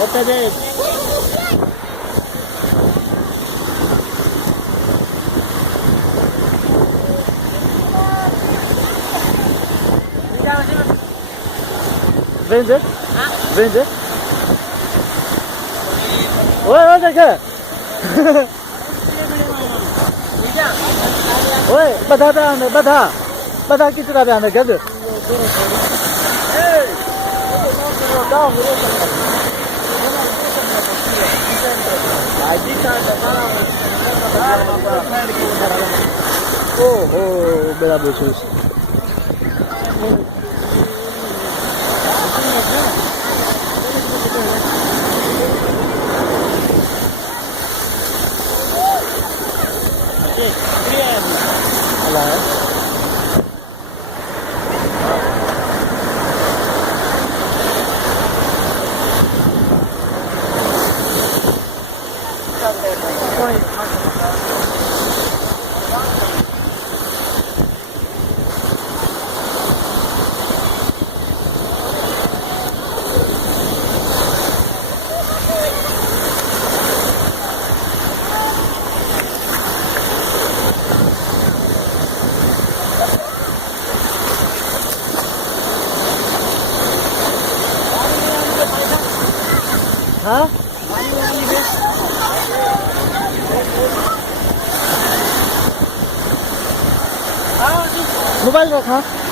Open it. Vende? Vende? Oi, onde é que é? Oi, batata anda, batata. Batata que tu tá vendo, quer dizer? Oh, bela bolsa. हाँ mobile रखा